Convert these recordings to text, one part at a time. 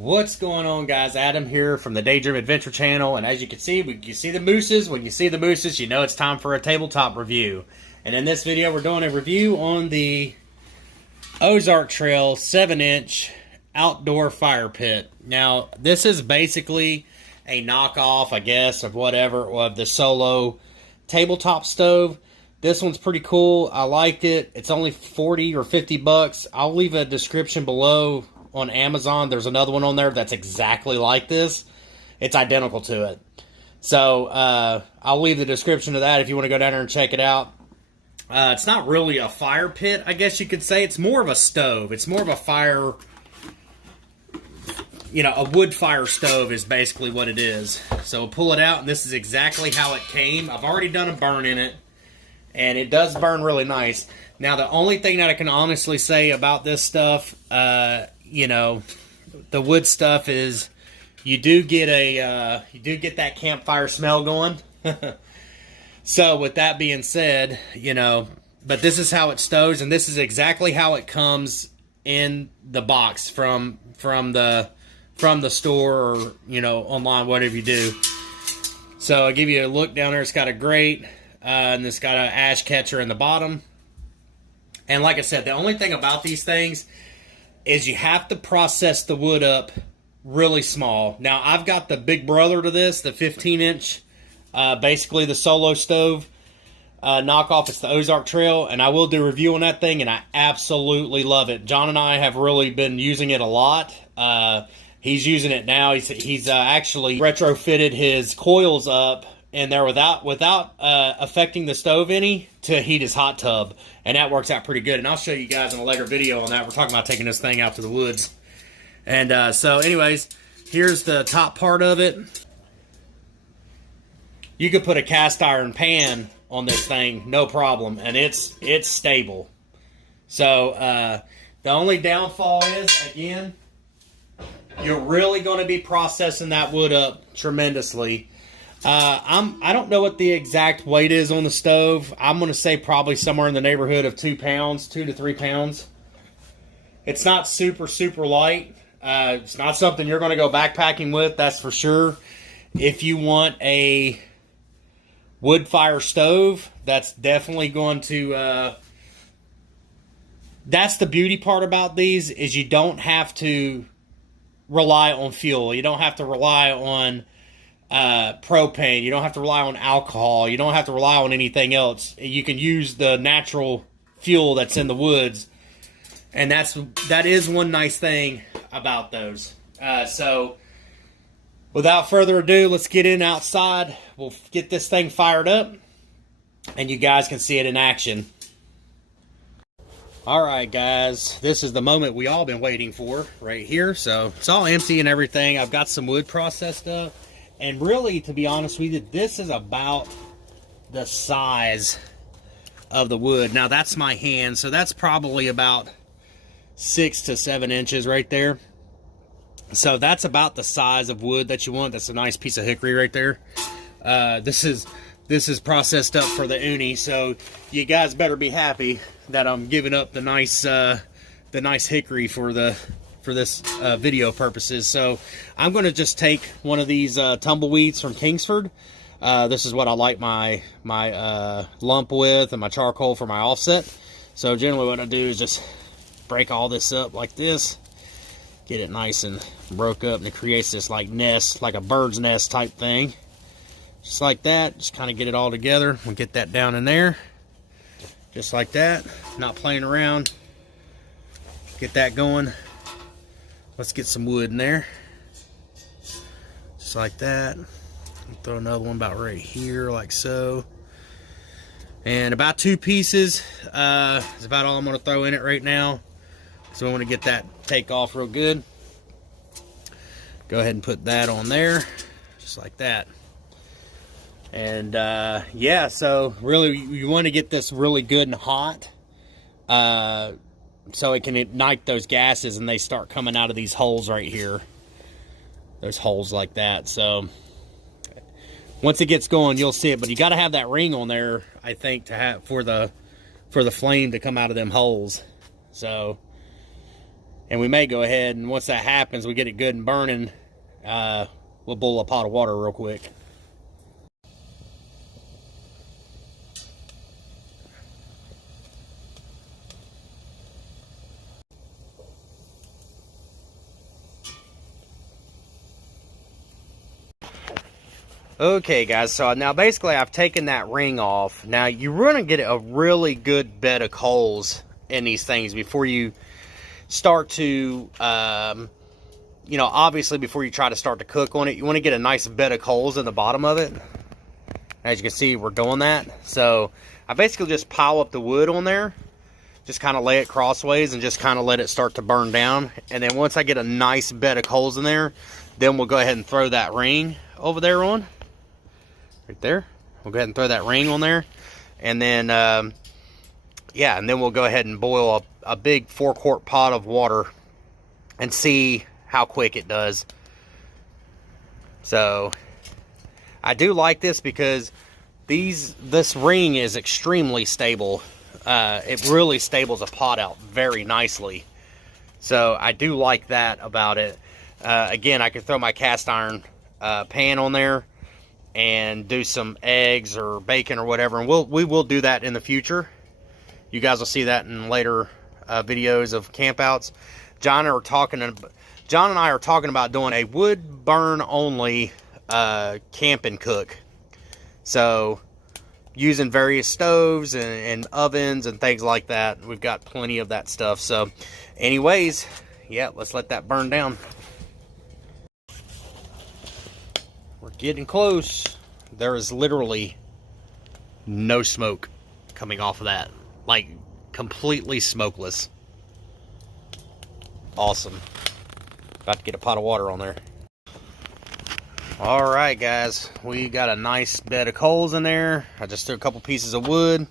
What's going on, guys? Adam here from the Daydream Adventure channel, and as you can see, you see the mooses. When you see the mooses, you know it's time for a tabletop review. And in this video, we're doing a review on the Ozark Trail 7-inch outdoor fire pit. Now, this is basically a knockoff, I guess, of whatever, of the Solo tabletop stove. This one's pretty cool. I liked it. It's only 40 or 50 bucks. I'll leave a description below on Amazon. There's another one on there that's exactly like this. It's identical to it. So I'll leave the description of that if you want to go down there and check it out. It's not really a fire pit, I guess you could say. It's more of a stove. It's more of a fire, you know, a wood fire stove is basically what it is. So we'll pull it out, and this is exactly how it came. I've already done a burn in it, and it does burn really nice. Now, the only thing that I can honestly say about this stuff, you know, the wood stuff is you do get that campfire smell going. So with that being said, you know, but this is how it stows, and this is exactly how it comes in the box from the store, or, you know, online, whatever you do. So I'll give you a look down there. It's got a grate, and it's got an ash catcher in the bottom. And like I said, the only thing about these things is you have to process the wood up really small. Now, I've got the big brother to this, the 15-inch, basically the Solo stove knockoff. It's the Ozark Trail, and I will do a review on that thing, and I absolutely love it. John and I have really been using it a lot. He's using it now. He's actually retrofitted his coils up in there without affecting the stove any, to heat his hot tub, and that works out pretty good. And I'll show you guys in a later video on that. We're talking about taking this thing out to the woods. And so anyways, here's the top part of it. You could put a cast iron pan on this thing, no problem, and it's stable. So the only downfall is, again, you're really going to be processing that wood up tremendously. I don't know what the exact weight is on the stove. I'm going to say probably somewhere in the neighborhood of 2 pounds, 2 to 3 pounds. It's not super light. It's not something you're going to go backpacking with, that's for sure. If you want a wood fire stove, that's definitely going to, that's the beauty part about these, is you don't have to rely on fuel. You don't have to rely on propane. You don't have to rely on alcohol. You don't have to rely on anything else. You can use the natural fuel that's in the woods, and that is one nice thing about those. So without further ado, let's get in outside. We'll get this thing fired up, and you guys can see it in action. Alright guys, this is the moment we all been waiting for right here. So it's all empty and everything. I've got some wood processed up. And really, to be honest with you, this is about the size of the wood. Now, that's my hand, so that's probably about 6 to 7 inches right there. So that's about the size of wood that you want. That's a nice piece of hickory right there. This is processed up for the uni, so you guys better be happy that I'm giving up the nice hickory for this video purposes. So I'm going to just take one of these tumbleweeds from Kingsford. This is what I like my lump with, and my charcoal for my offset. So generally what I do is just break all this up like this, get it nice and broke up, and it creates this like nest, like a bird's nest type thing, just like that. Just kind of get it all together. We'll get that down in there just like that, not playing around. Get that going. Let's get some wood in there, just like that. Throw another one about right here, like so. And about 2 pieces is about all I'm going to throw in it right now. So I want to get that take off real good. Go ahead and put that on there, just like that. And yeah, so really you want to get this really good and hot. So it can ignite those gases, and they start coming out of these holes right here. There's holes like that. So once it gets going, you'll see it. But you got to have that ring on there, I think, to have for the flame to come out of them holes. So And we may go ahead, and once that happens, we get it good and burning, we'll boil a pot of water real quick. Okay guys, so now basically I've taken that ring off. Now you want to get a really good bed of coals in these things before you start to, you know, obviously before you try to start to cook on it, you want to get a nice bed of coals in the bottom of it. As you can see, we're doing that. So I basically just pile up the wood on there, just kind of lay it crossways and just kind of let it start to burn down. And then once I get a nice bed of coals in there, then we'll go ahead and throw that ring over there on. Right there. We'll go ahead and throw that ring on there. And then, yeah, and then we'll go ahead and boil a big 4-quart pot of water and see how quick it does. So, I do like this because this ring is extremely stable. It really stables a pot out very nicely. So, I do like that about it. Again, I could throw my cast iron pan on there and do some eggs or bacon or whatever, and we will do that in the future. You guys will see that in later videos of campouts. John and I are talking about doing a wood burn only camp and cook. So using various stoves and ovens and things like that. We've got plenty of that stuff. So anyways, yeah, let's let that burn down. We're getting close. There is literally no smoke coming off of that. Like, completely smokeless. Awesome. About to get a pot of water on there. Alright guys, we got a nice bed of coals in there. I just threw a couple pieces of wood.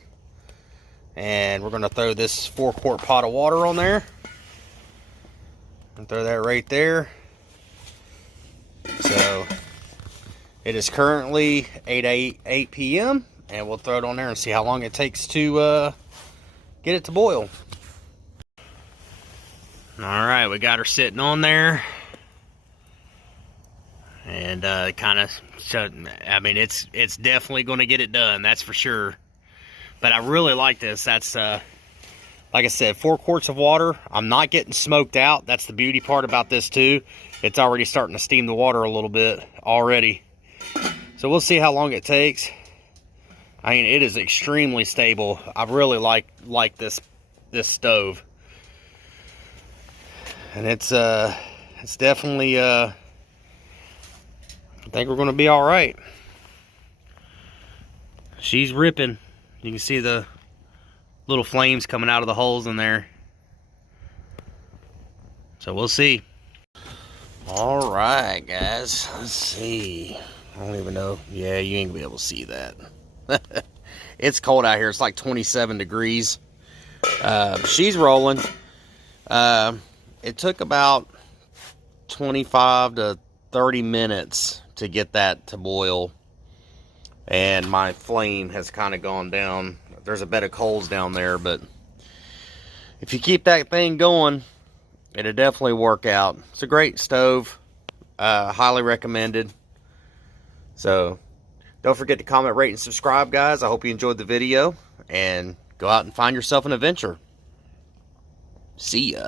And we're going to throw this 4-quart pot of water on there. And throw that right there. So it is currently 8 p.m. and we'll throw it on there and see how long it takes to get it to boil. Alright, we got her sitting on there. And kind of, I mean, it's definitely going to get it done, that's for sure. But I really like this. That's, like I said, 4 quarts of water. I'm not getting smoked out. That's the beauty part about this too. It's already starting to steam the water a little bit already. So we'll see how long it takes. I mean, it is extremely stable. I really like this stove. And it's definitely, I think we're going to be all right. She's ripping. You can see the little flames coming out of the holes in there. So we'll see. All right, guys. Let's see. I don't even know. Yeah, you ain't gonna be able to see that. It's cold out here. It's like 27 degrees. She's rolling. It took about 25 to 30 minutes to get that to boil. And my flame has kind of gone down. There's a bed of coals down there, but if you keep that thing going, it'll definitely work out. It's a great stove. Highly recommended. So don't forget to comment, rate, and subscribe, guys. I hope you enjoyed the video, and go out and find yourself an adventure. See ya.